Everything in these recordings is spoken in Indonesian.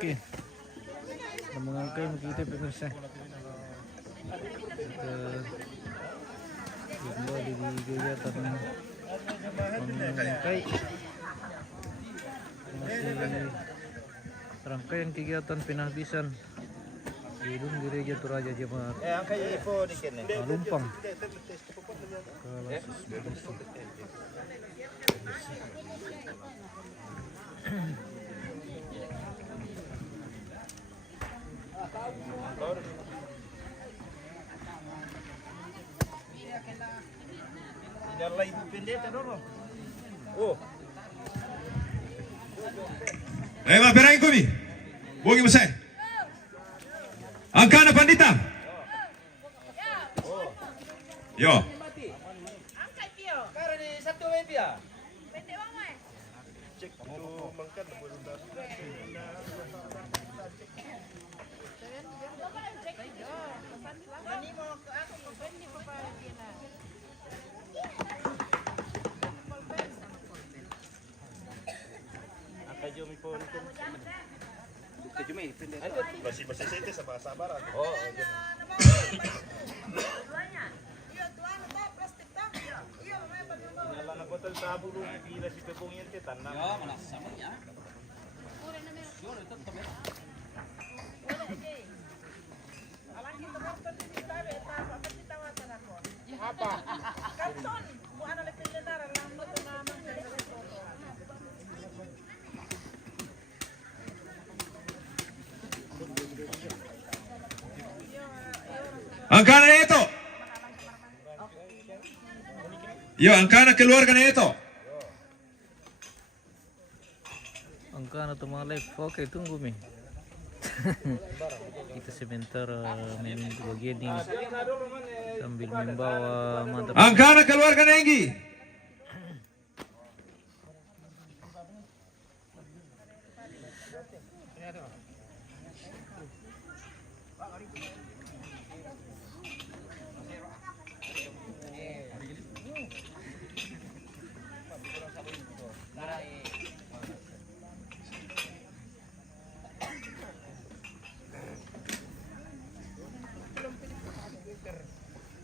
Oke. Mengangkai kita pemirsa. Kita kembali di kegiatan mengangkai. Masih rangkaian kegiatan penahbisan gedung gereja Toraja Jemaat Lumpang. Ayo berang kami. Bogi besar. Angkana Pandita. Yo. Angkat Pio. Karena satu media. Pendek banget. Cek tu mangkat boleh dah. Ini mau ke aku mau beli apa dia nak? Akajumi pun. Kejumi pendek. Masih saya sabar aku. Oh. Duanya. Iya tuan, tak plastik tak. Iya, mamanya bagaimana? Nyala na botol sabu lu bila si pepong yan te tanam. Ya, mana sama ya. Kurang na meron. Sure itu tapi. Wala di. Alang kita botol di tabi, apa ditawatan ako. Apa? Kanton. Mo ano le pilinar lang mo to naman sa Angkana Neto. Yo, angkana keluarga Neto. Angkana tumalay. Oke, tunggu mi. Kita sebentar main bagian ini sambil membawa mantap. Angkana keluarga Nenggi.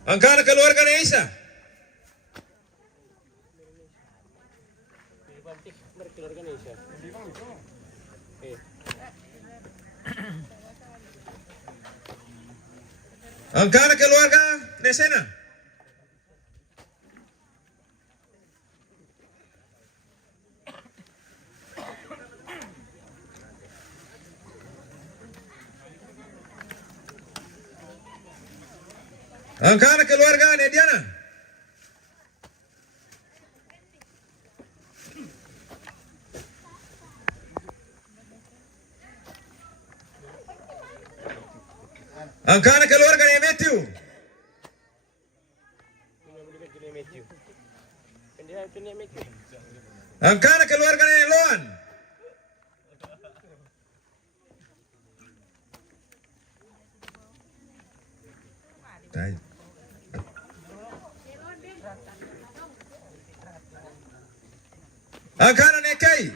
Angkana keluarga Neisa. Angkana keluarga Nesena. Angkana keluarga Nediana. Angkana keluarga Matthew. Angkana keluarga Loan. Angkana Nekai.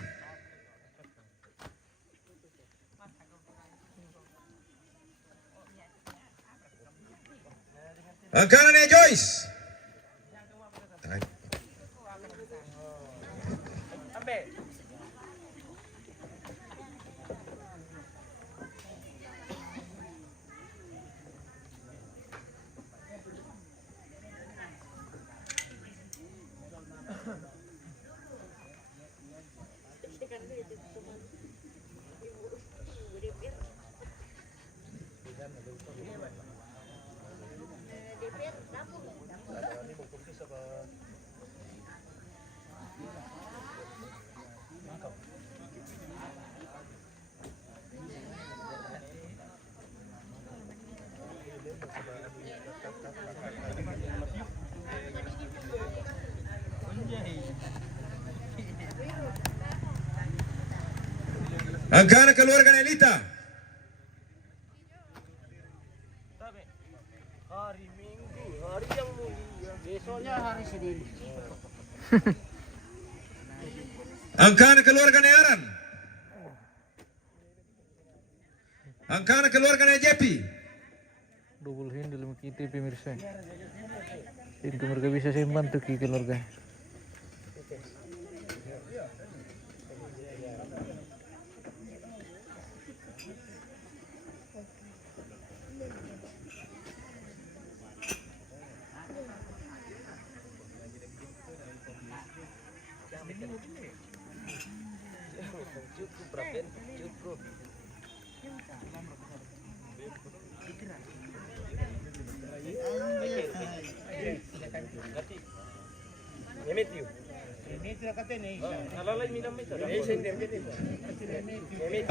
Angkana Ne Joyce. Angkana keluarga Nelita. Hari Minggu, hari yang mulia. Besoknya hari Senin. Angkana keluarga Nearan. Angkana keluarganya Jepi. Double handle kita pemirsa. Dan keluarga bisa saya bantu ke keluarga.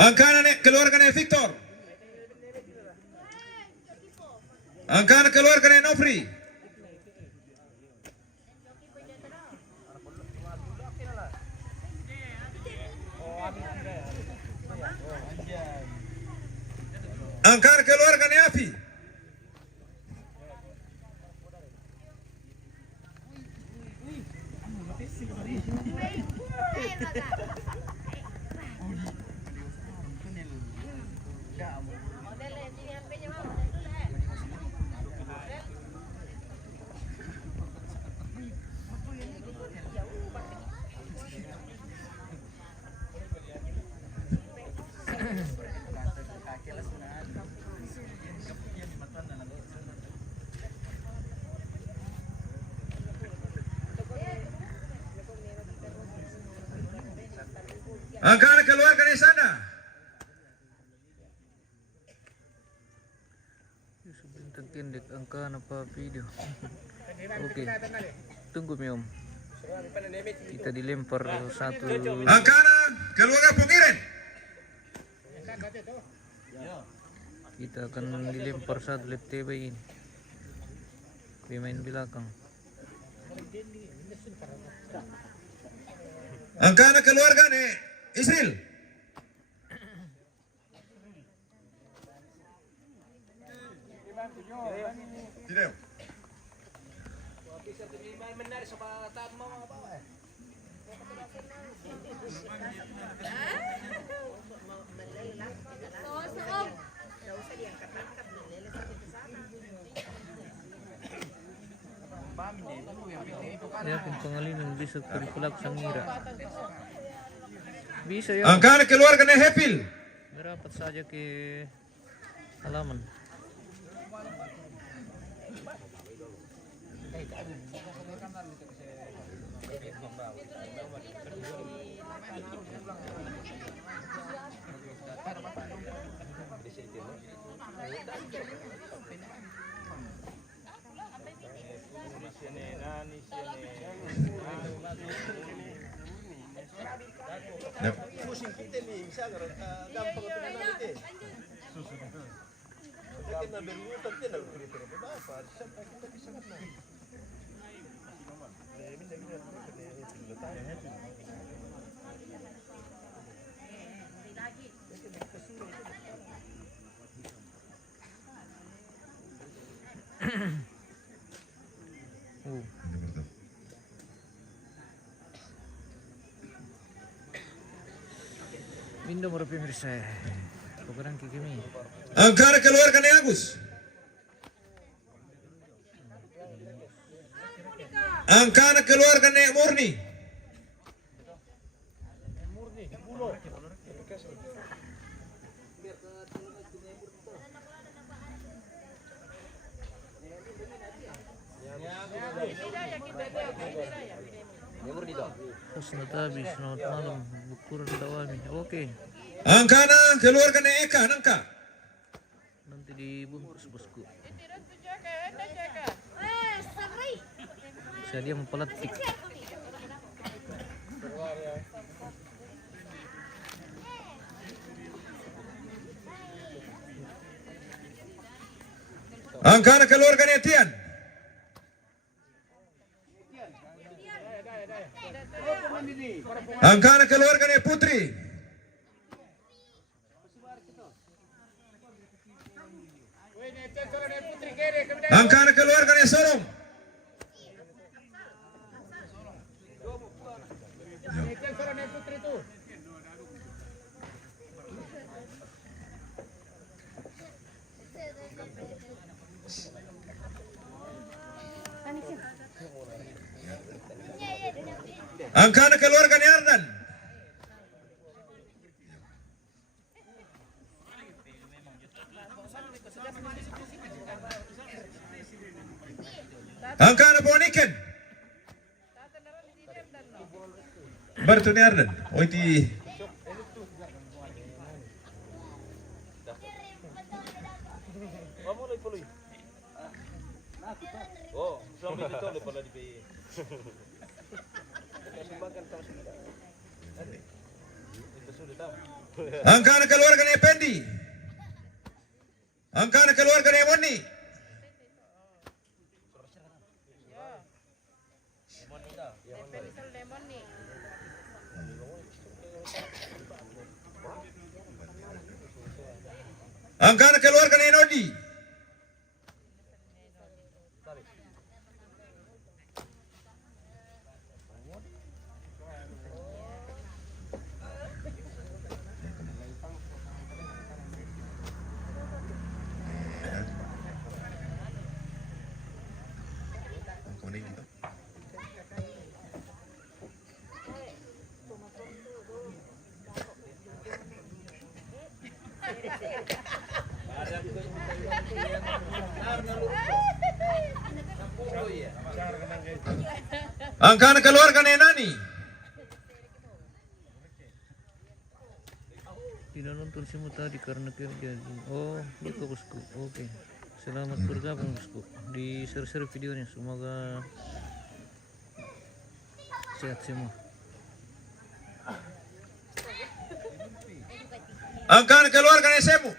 Angkana keluarganya Victor. Angkana keluarganya Nofri. Angkana keluarganya Afi. Angkana keluarganya Sana. Sebentar pendek angka apa video. Oke. Tunggu Om. Kita dilempar satu. Angkana keluarga Pengiren. Kita akan dilempar satu lap TB ini. Pemain belakang. Angkana keluarganya Israel. Tidak. Ya, pengalinan bisa terkulak sangira. Bisa ya. Angkana keluarganya Hepil. Merapat saja ke halaman. Pusing kita nih, misalnya gampang untuk nanti. Kita berutang kita nak berita apa? Sampai kita bisa kenal. Indo mara pemirsa. Program kami. Angkana keluarganya Agus. Angkana keluarganya Murni. Husnatabi, selamat malam. Bukur dawami. Oke. Angkana keluarganya Eka Nangka. Nanti dibungkus bosku. Bisa dia mempeletik. Angkana keluarganya Tian. Angkana keluarganya Putri. Angkana keluarganya Sorong. Angkana keluarga ni Ardan. Angkana Boniken. Bertu ni Ardan. Oh itu. Oh, suami itu oleh pala di PI. Angkana keluarga ni Pendi. Angkana keluarga ni Moni. Angkana keluarga ni Nodi. Angkana keluarga ni Nani. Tidak nonton semua tadi karena kerja. Oh, gitu bosku. Oke. Selamat bergabung bosku di share-share videonya. Semoga sehat semua. Angkana keluarga ni Semu.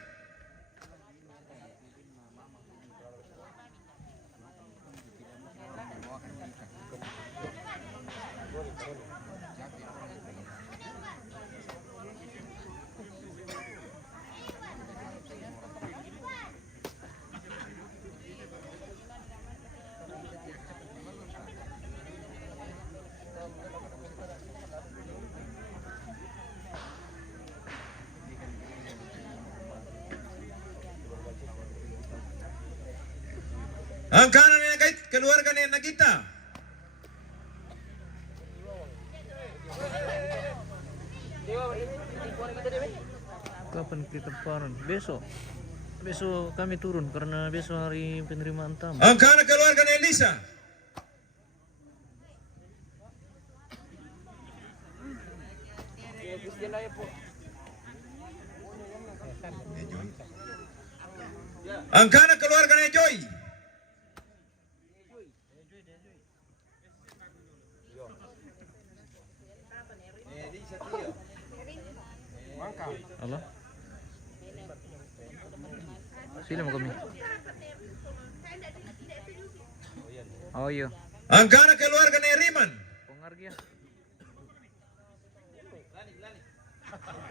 Angkana ni keluarga ni Nagita. Kapan kita panen? Besok. Besok kami turun karena besok hari penerimaan tamu. Angkana keluarga ni Elisa. Angkana keluarga ni Joy. Halo? Sila mo kami. Oh iya. Angkana keluarga ni Riman. Pengargia.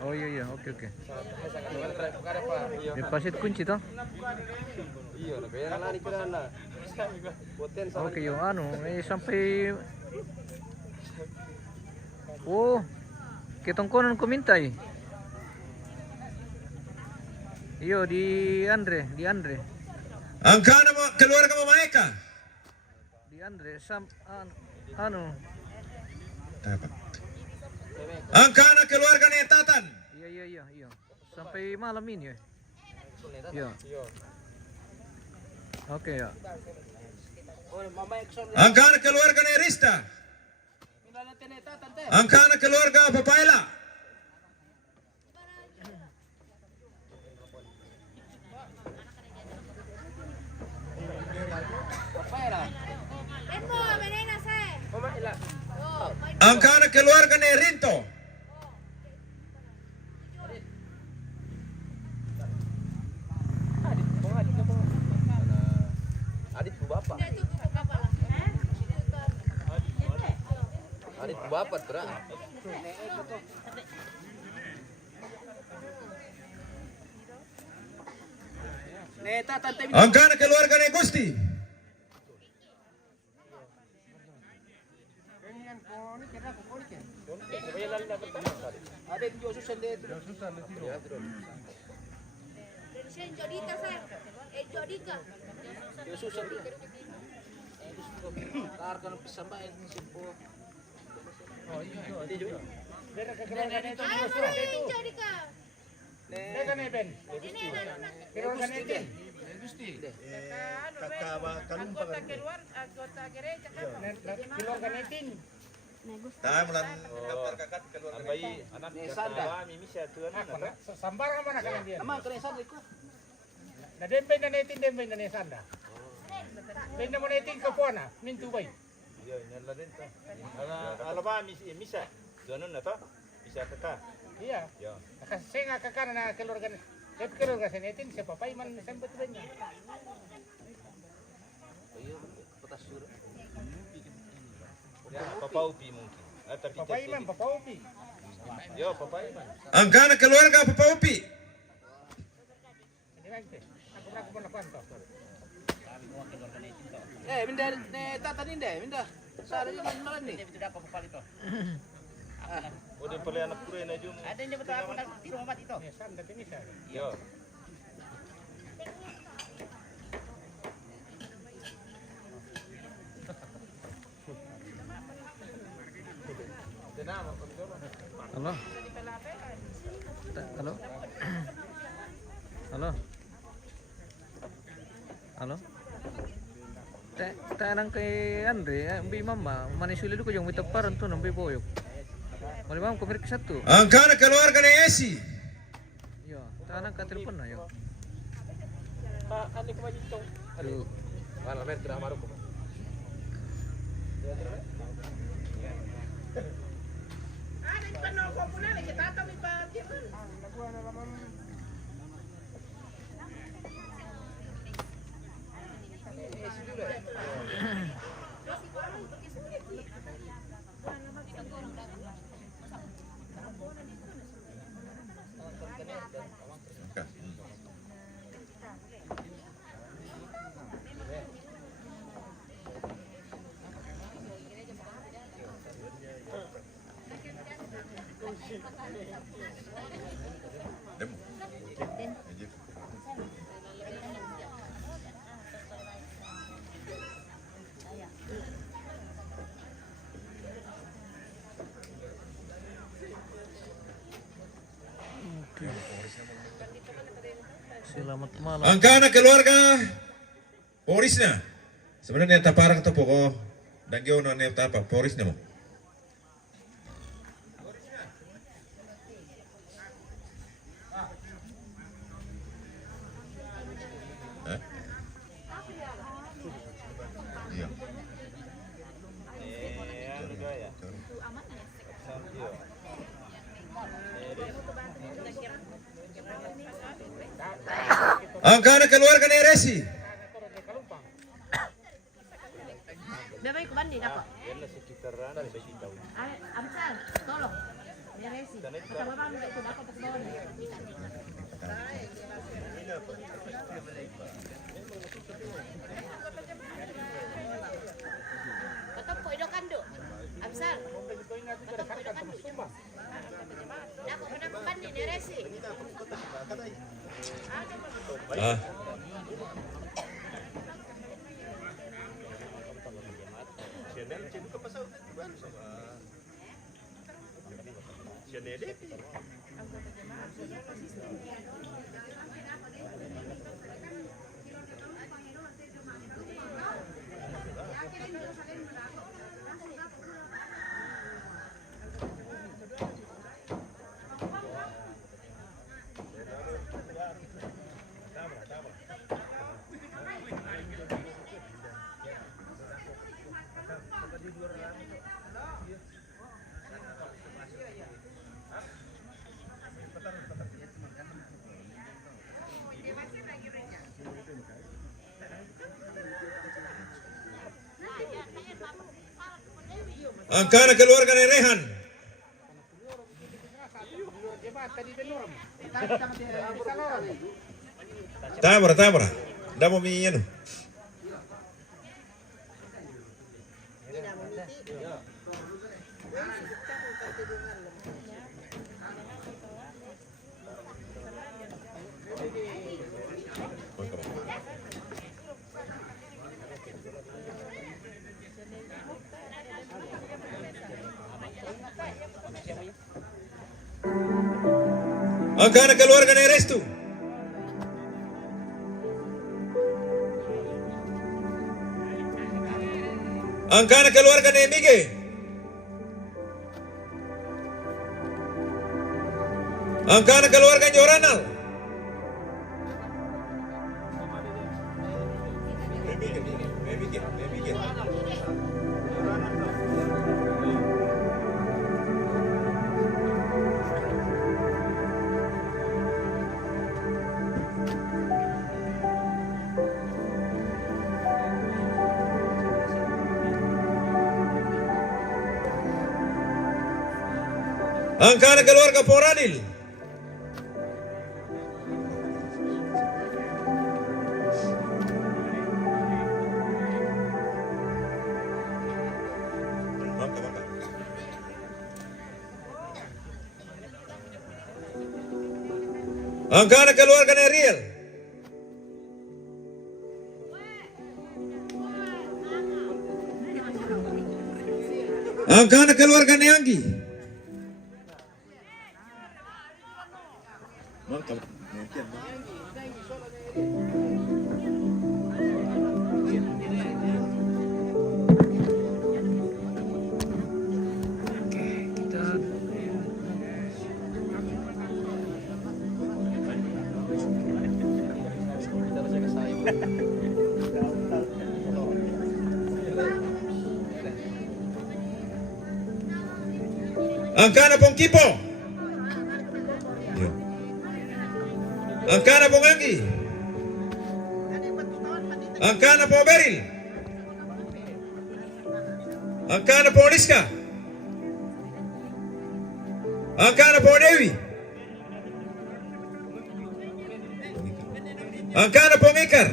Oh iya, oke. Deposit kunci toh? Iya, kaya nani kita na. Poten sa Oke, yung sampai oh, kitong konon kumintay. Iyo di Andre. Angkana keluarga Mama Eka. Di Andre Angkana keluarga ni Tatan. Iya. Sampai malam ini ya. Iya. Oke ya. Angkana keluarga ni Rista. Angkana keluarga Papaila. Angkana keluarga ni Rinto. Adit bu bapak. Adit bu bapak berat. Angkana keluarga ni Gusti. Adit jo susan deh. Jodika saya. Jodika. Jo susan deh. Tarkan pisang baik simpo. Dari keluarga itu surat itu. Dari kan Ben. Keluarga itu. Anggota keluar, anggota gereja kan. Keluarga itu. Tayo mo lang kapar kakat keluarga Ambai anak Sanda. kami misya tuan na. Sambarang mana kalian dia? Naman kani sa ko. Na dempay na netin dempay na nesanda. Ben mo netin kapuana, mintubay. Iya, nyala din to. Ala ba misya? Doon na to. Bisa ka. Iya. Yo. Kasi nga kakana na keluarga. Keluarga sa netin siya papay man sambet ba niya. Ayo patas sur. Ya, papaupi mungkin. Tapi Papay man papaupi. Yo, papai man. Ang kana keluarga papaupi. Hindi lang te. Ako mo na kwanto. Minda tata ninde, minda. Sa rin man ni. Dito dapat papalito. O din pala anak ko rin na dyan. Ada hindi betul ako tiro mamat ito. Nesanda tinisa. Yo. Halo. Halo. Halo. Halo. Tanang kay Andre, bi mama, manisuli ko yung mitaparan to ng biboyok. Mali ma'am, kumirik sa to. Ang kana keluarga ni Esi. Yo, tanang ka telepon na yo. Ano ko ba dito? Aduh. Wala mer tra maro ko. Nagpano ko muna, nagkatataw pa. Nagawa na naman. Selamat malam. Ang kana keluarga Poris na. Sebenarnya taparang to po ko. Dagyo na ne tapa Poris na mo. Iya. Ano gaya? Ang kana keluarga ni Resi. Bebay ko bandi ako. Yan na sekitaran sa bitaw. Ay, amsal, tolong. Meresi. Sama bang itu dapat ke bawah. Tetap po ido kando. Amsal. Tetap po ido kando. Dako kenapa bandi Meresi? Ah. Ang kana keluarga ni Rehan. Tabra. Damo mi ano. Angkana keluarga ni Restu. Angkana keluarga ni Mige. Angkana keluarga Joranal. Angkana keluarga Poranil. Angkana keluarga Neriel. Angkana keluarga Neanggi. Angkana pong Kipo. Angkana pong Anggi. Angkana pong Beril. Angkana pong Rizka. Angkana pong Dewi. Angkana pong Ikar.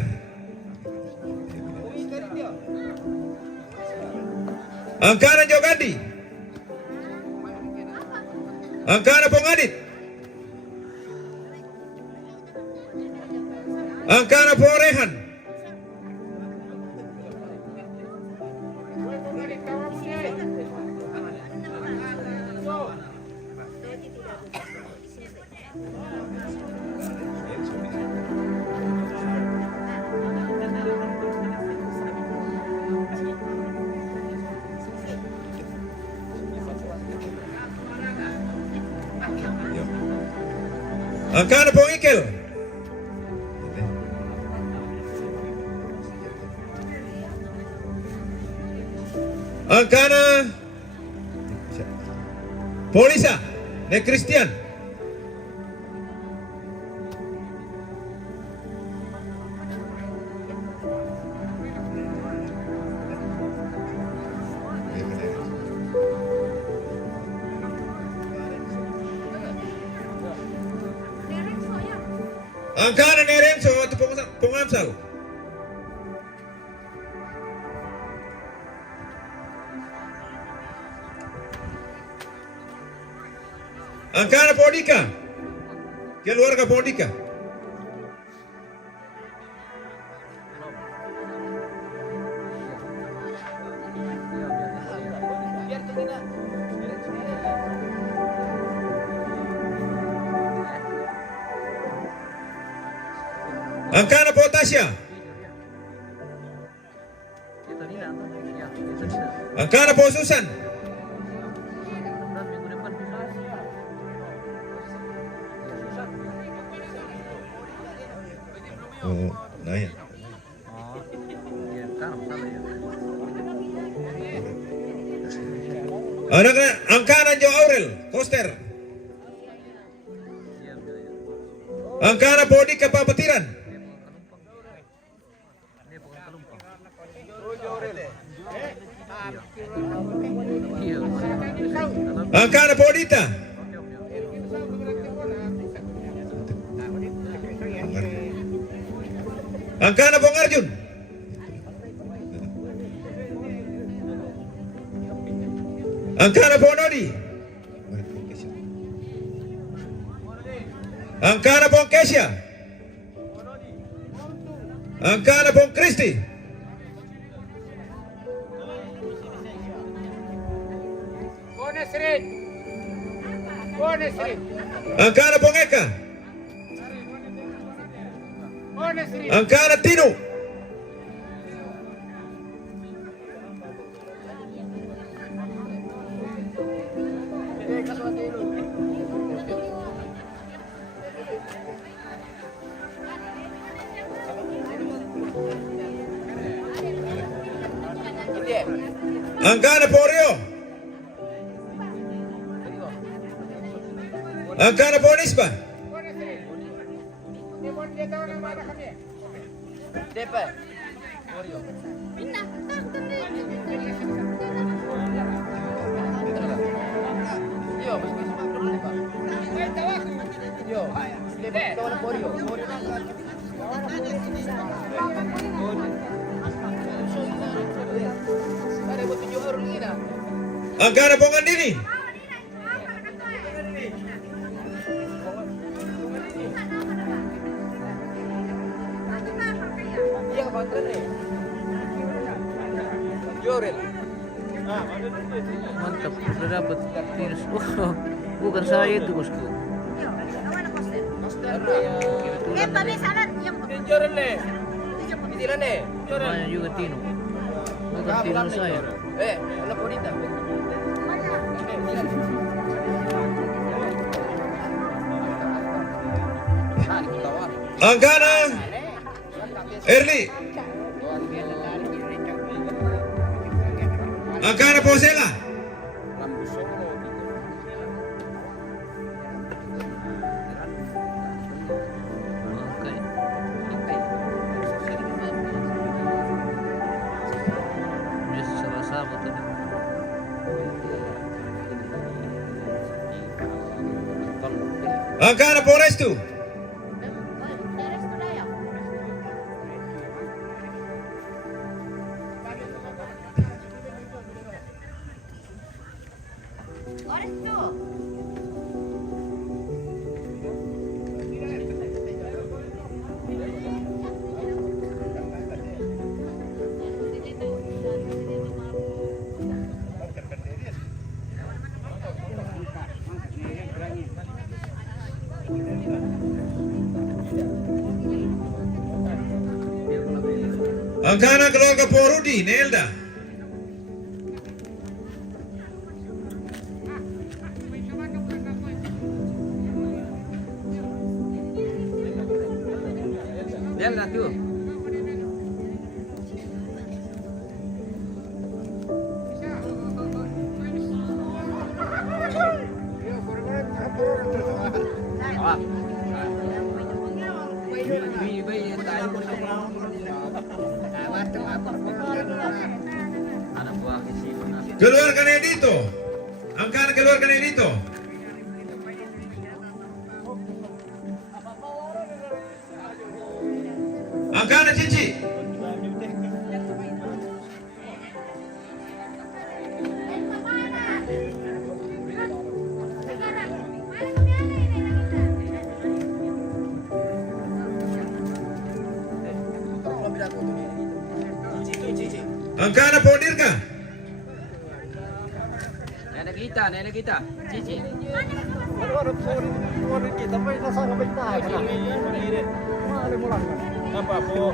Angkana Jogandi. Angkana pong Adit. Angkana pong Rehan. Angkana pong Ikel. Angkana Polisa ne Christian. Angkana ni Renzo at Pungamsal. Angkana Podika. Keluarga Podika. Angkana Potasya. Angkana po Susan. Oh, Naya. Angkana Jo Aurel Koster. Angkana Podika Papatiran. Angkana Podita. Angkana Bong Arjun. Angkana Bong Nodi. Angkana Bong Kesya. Angkana Bong Kristi. Nesrin. Honestly. Angkana Pongeka. Honestly. Angkana Tino. Angkana Porio. Angkana Ponisba. Honestly. Dia tahu nama anak kami. Depa. Pindah, Yo, Yo, Depa tahu na Porio. Ada buat tunjuk orang ni dah. Angkana Pongandini. Iya ke Pantren ni. Jorel. Mantap, sudah dapat minus. Oh, bukan saya itu bosku. Kepa salat yang Jorel ni. Itilan ni. Namanya juga Tino. Bukan Tino saya. Wala bonita. Angkana Erli. Angkana Posela. Oke. Dia salah sama tadi. Angkana Porestu. beres sudah ya. Ores tuh. Angkana keluarga Porudi, Nelda. Dia nak tu. Keluarkan Edito. Angkana keluarkan Edito. Angkana Cici. Angkana Podirka. Nenek kita. Cici. Apa po?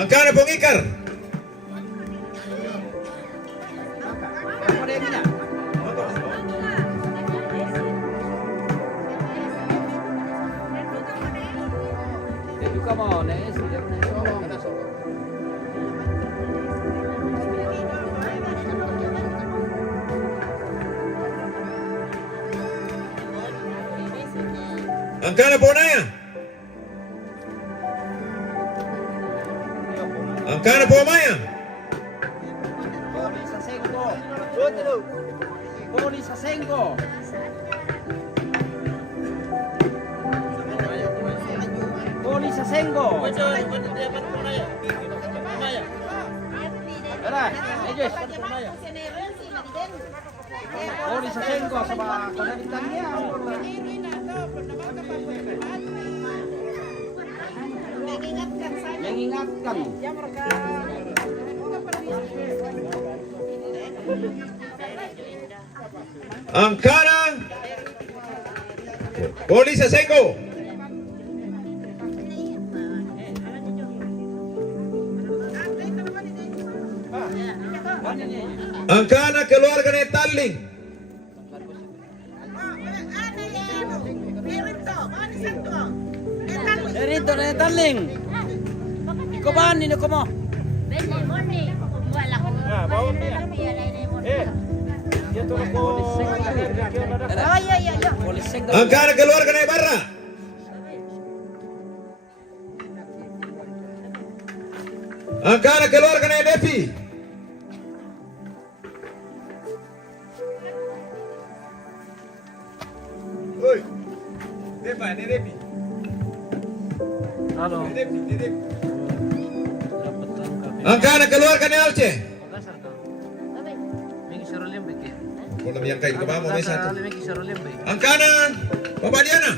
Angkana Pongikar. Angkana Ponaya. Angkana Pomaya. dulu. Poli Sasengko. Poli Sasengko. Ada, Ejus. Poli Sasengko sama konaditannya. Mengingatkan. Angkana Poli Sasengko. Angkana keluarga Netalling. Dito na taling. Iko ba ni ko mo? Bende moni. Wala ko. Bawa niya. Dia tuh ko. Oh iya. Poli Sasengko. Angkana keluarga Nebarra. Angkana keluarga Nedepi. Oi. Depa, Nedepi. Halo. Nedepi. Dapat tangkap. Angkana keluarga Nealce. Dasar kau. Miki Sarolim beki. Kalau yang kayak kebama may satu. Miki Sarolim beki. Angkana Bapak Diana.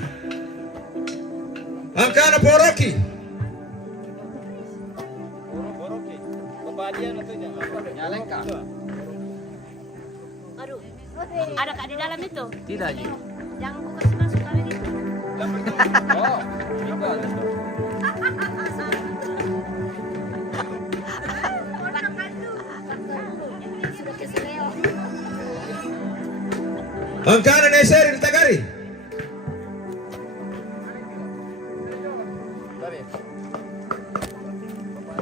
Angkana Poroki. Boroki. Kebahagiaan atau Nyaleng ka. Aduh. Ada kak di dalam itu? Tidak Ji. Jangan ku kasih masuk kali itu. Oh, juga. Sudah keseleo. Angkana Neser Tagari.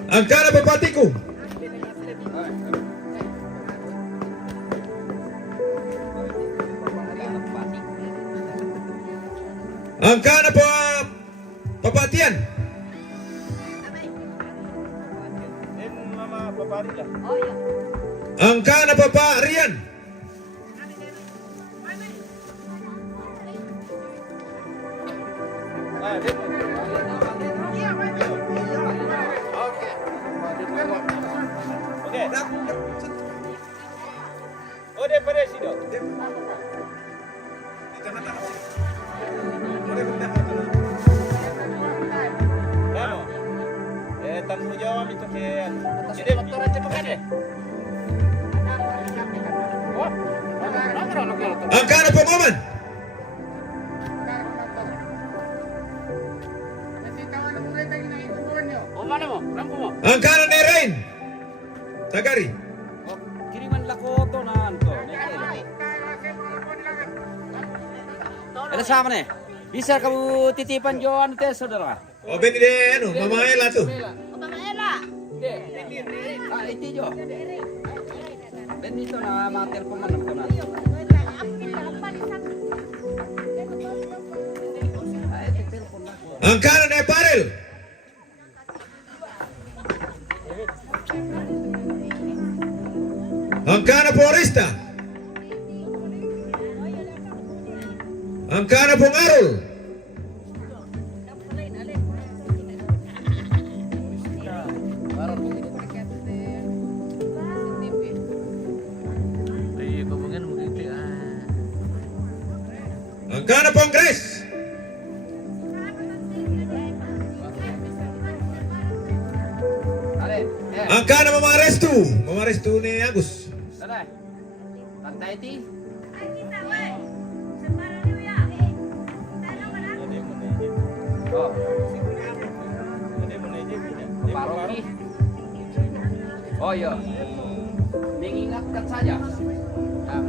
Angkana Bupatiku. Angkana Papatian. Dan mama papari lah. Oh iya. Angkana Papa Rian. Oke. Oh, daripada sini. Vamos. Tanggung jawab itu ke. Jadi motor aja pakai deh. Angkana Pamoman. Oh mana mo? Rampo mo. Angkana Nerain. Tagari. Oh, kiriman lako to na anto. Ada sama nih. Bisa kamu titipan Joan teh saudara? Oh beni de anu Mama Ella tuh. Oh, Mama Ella. Ah, itu Jo. Ben itu na ma-telepon man ko na. Angkana Neparel. Angkana Foresta. Angkana Pungarul. Iya, kemungkinan begitu. Angkana Pongres. Ale, Angkana Mama Restu ni Agus. Sana. Tantay ti. Oh, Paroki. Oh iya. Mengingatkan saja. Nah,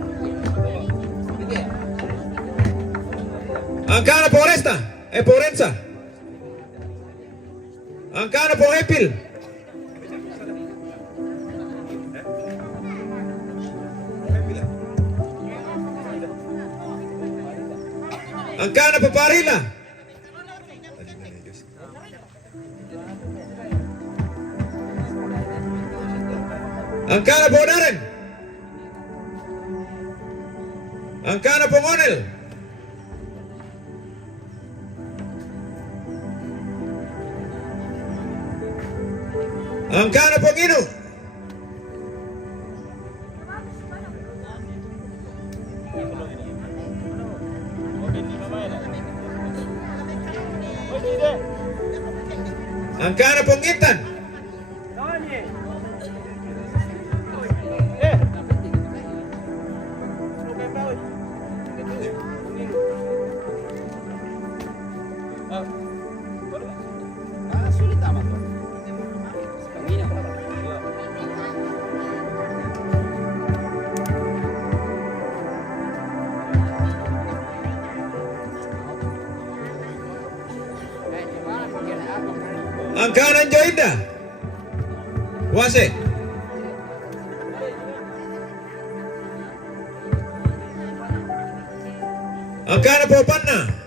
gitu ya. Angkana Foresta. Forensa. Angkana Pohepil. Angkana Paparila. Angkana Bonaren. Angkana Pongonel. Angkana Pongino. Angkana Pongintan. Sulit amat tuh. Pengino. Angkana Joinda. Wase. Angkana Popanna.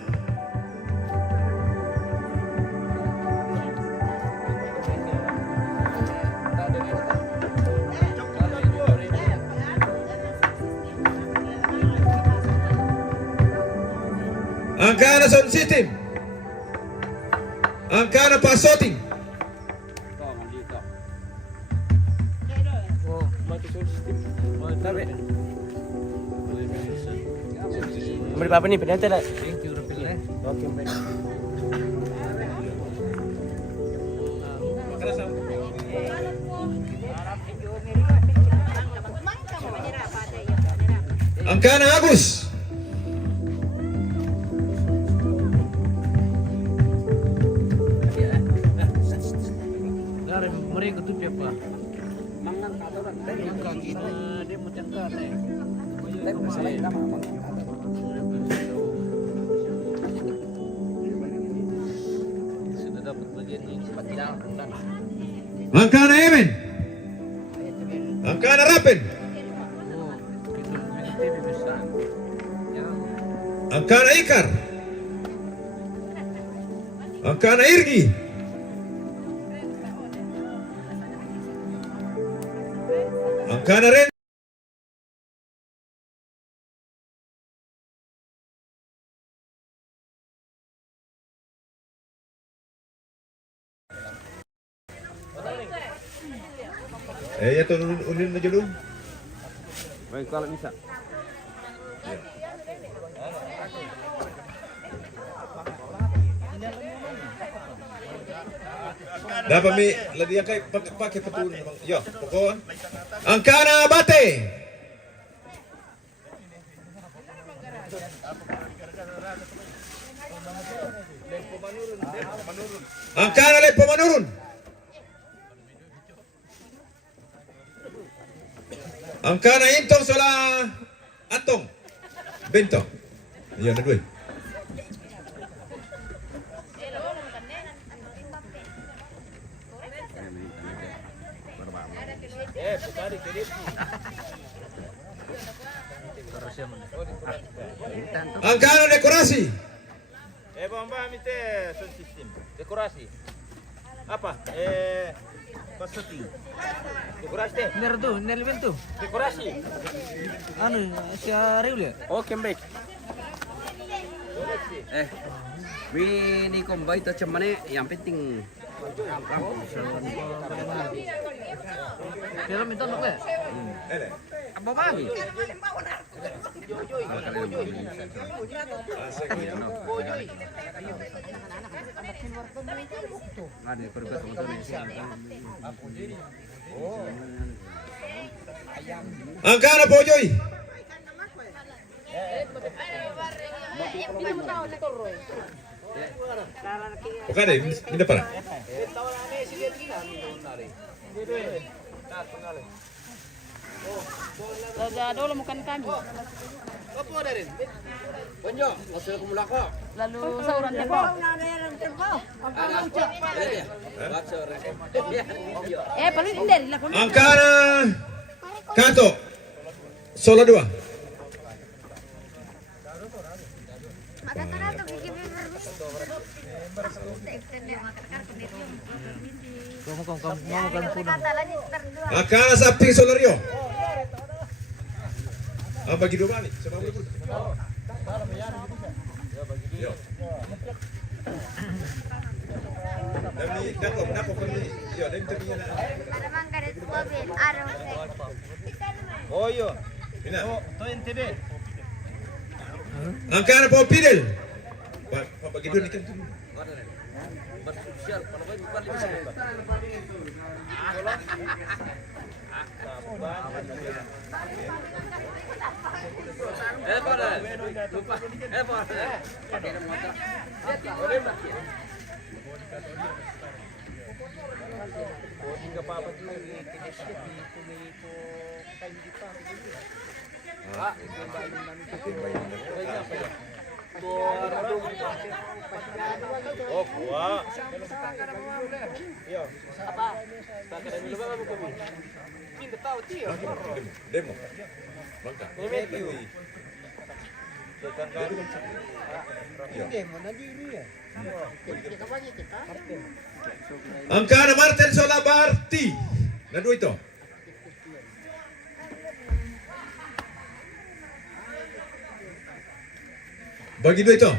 Angkana Sound System. Angkana Pasoting. Tuh, mandito. Oh, Beri apa nih? Penyanyi tidak? thank you Rapil eh. Oke, baik. Angkana Agus. Dari mereka tuh siapa? Mangang katoran. Yang kaki dia mau cengkar eh. Tapi masalah kita mah mangang katoran. Sudah dapat bagian ini. Angkana Emen. Angkana Rapen. Oh, itu TV besar. Ya, Angkana Ikar. Angkana Irgi. Angkana Ren. Ya tuh ulin aja dulu. Baik, kalau bisa. Dapat mi lagi yang kayak pakai petul. Yo, pokok. Angkana Bate. Angkana Lepo Manurun. Angkana Intong Sola Atong. Bento. Iya, ada dua. Angkana Dekorasi. Bomba mite sound system. Dekorasi. Apa? Pasoting. Dekorasi deh. bener tuh, bener lebih tuh. Dekorasi. Anu, si Ariel ya? Oke, baik. Ini kombay itu cuman yang penting Film itu apa ya? apa lagi? Ada pergut motor Angkana Pojoy. Bukan deh, ini para. Dado lamukan kami. Bonjo, masuk ke mulako. Lalu sauran tempo. Paling indah dilakukan. Angkana Kato. Sola 2. Kamu pulang. Angkana Sapting Solario. bagi 2 balik. Sama dulu. Yo. Dami dako kami. Yo, dami tabinya na. Ada mangga di tua ben. Ada Oh iya. Ina. To NTB. Angkana po pidel. Bagi 2 ni kan. Oh, kuah. Demo. Bangka. Angkana Martin Solabarti. Na 2 ito. Bagi 2 ito.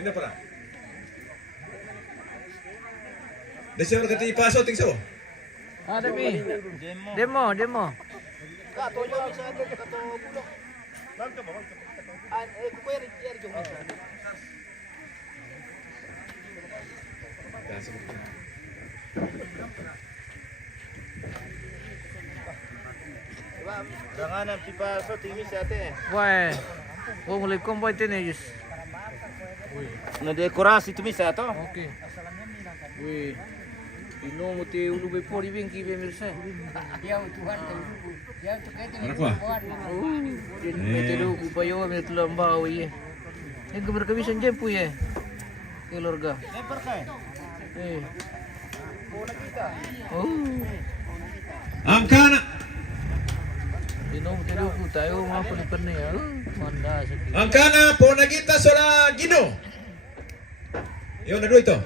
Ini para. Desi orang kata ipaso ting so. Ada pi. Demo. Jangan nanti pas tinggi sate. Wah. Mulai kompoy tinayos. Na dekorasi tu bisa to. Oke. Wih. Ino muti ulu be pori bengki be mirsa. Mana kuah? Jadi mete do upayo me tulamba oye. Ini gambar kabisan jempu ya. Keluarga. Lempar kai. Oh. Angkana. Ino muti do ku tayo mga panipan ya. Manda sakit. Angkana po nagita sola Gino. Yo na 2 ito.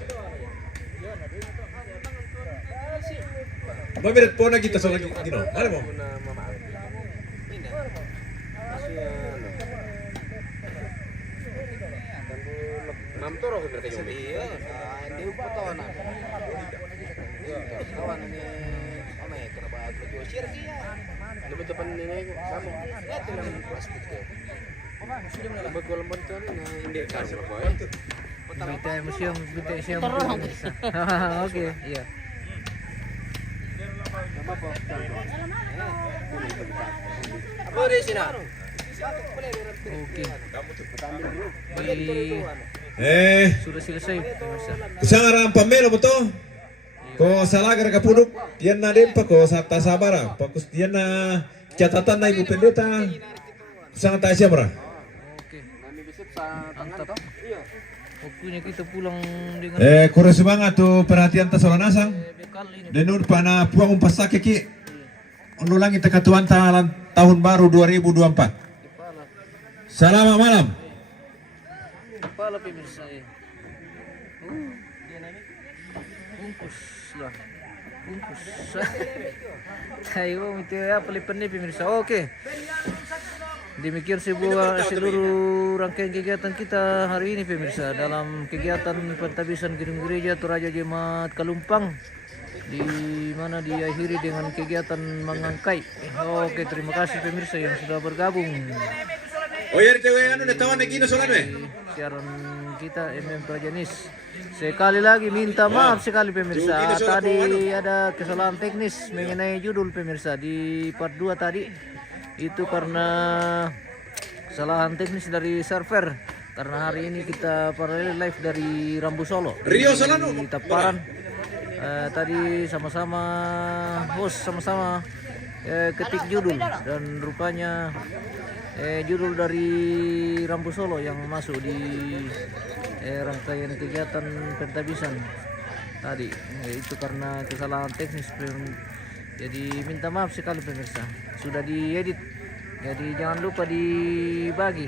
Mamirat po nagita sola Gino. Ano mo? Mamtoro ko mereka yung iya. Hindi po to na. Kawan ni ano eh kena bago jo share dia. Lebih depan ini kamu. Ya tulang plastik ke. Bagol bentar na hindi kasar po. Kita museum museum. Oke, iya. Apa di sini? Oke. Sudah selesai pemirsa. Kusang pamelo mo to. Ko salagar kapuduk, yan na din pa ko sa tasabara. Pagkus yan na catatan na ibu pendeta. Kusang tayo siya mara. Oke. Kami besok sa Mantap. Waktunya kita pulang dengan Kurang semangat tu perhatian tas orang nasang. bekal ini. Denur pana puang umpasa kiki. Ulang kita katuan tahun baru 2024. Kepala. Selamat malam. Kepala pemirsa ya. Bungkus lah. Bungkus. Ayo itu ya pelipan nih pemirsa. Oke. Demikian seluruh rangkaian kegiatan kita hari ini pemirsa dalam kegiatan pentabisan gedung gereja Toraja Jemaat Kalumpang, di mana diakhiri dengan kegiatan mengangkai. Oke, terima kasih pemirsa yang sudah bergabung. Oh ya, cewek anu tawan Gino solan we. Siaran kita MM Prajanis. Sekali lagi minta maaf sekali pemirsa. Tadi ada kesalahan teknis mengenai judul pemirsa di part 2 tadi. Itu karena kesalahan teknis dari server. Karena hari ini kita paralel live dari Rambu Solo. Rio Solano. Di Taparan. Tadi sama-sama host sama-sama ketik judul dan rupanya judul dari Rambu Solo yang masuk di rangkaian kegiatan pentabisan tadi. Itu karena kesalahan teknis. Jadi minta maaf sekali pemirsa. Sudah diedit. Jadi jangan lupa dibagi.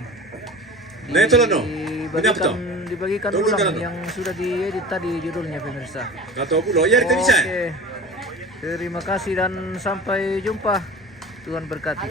Dibagikan ulang yang sudah diedit tadi judulnya pemirsa. Atau pulau ya kita bisa. Oke. Terima kasih dan sampai jumpa. Tuhan berkati.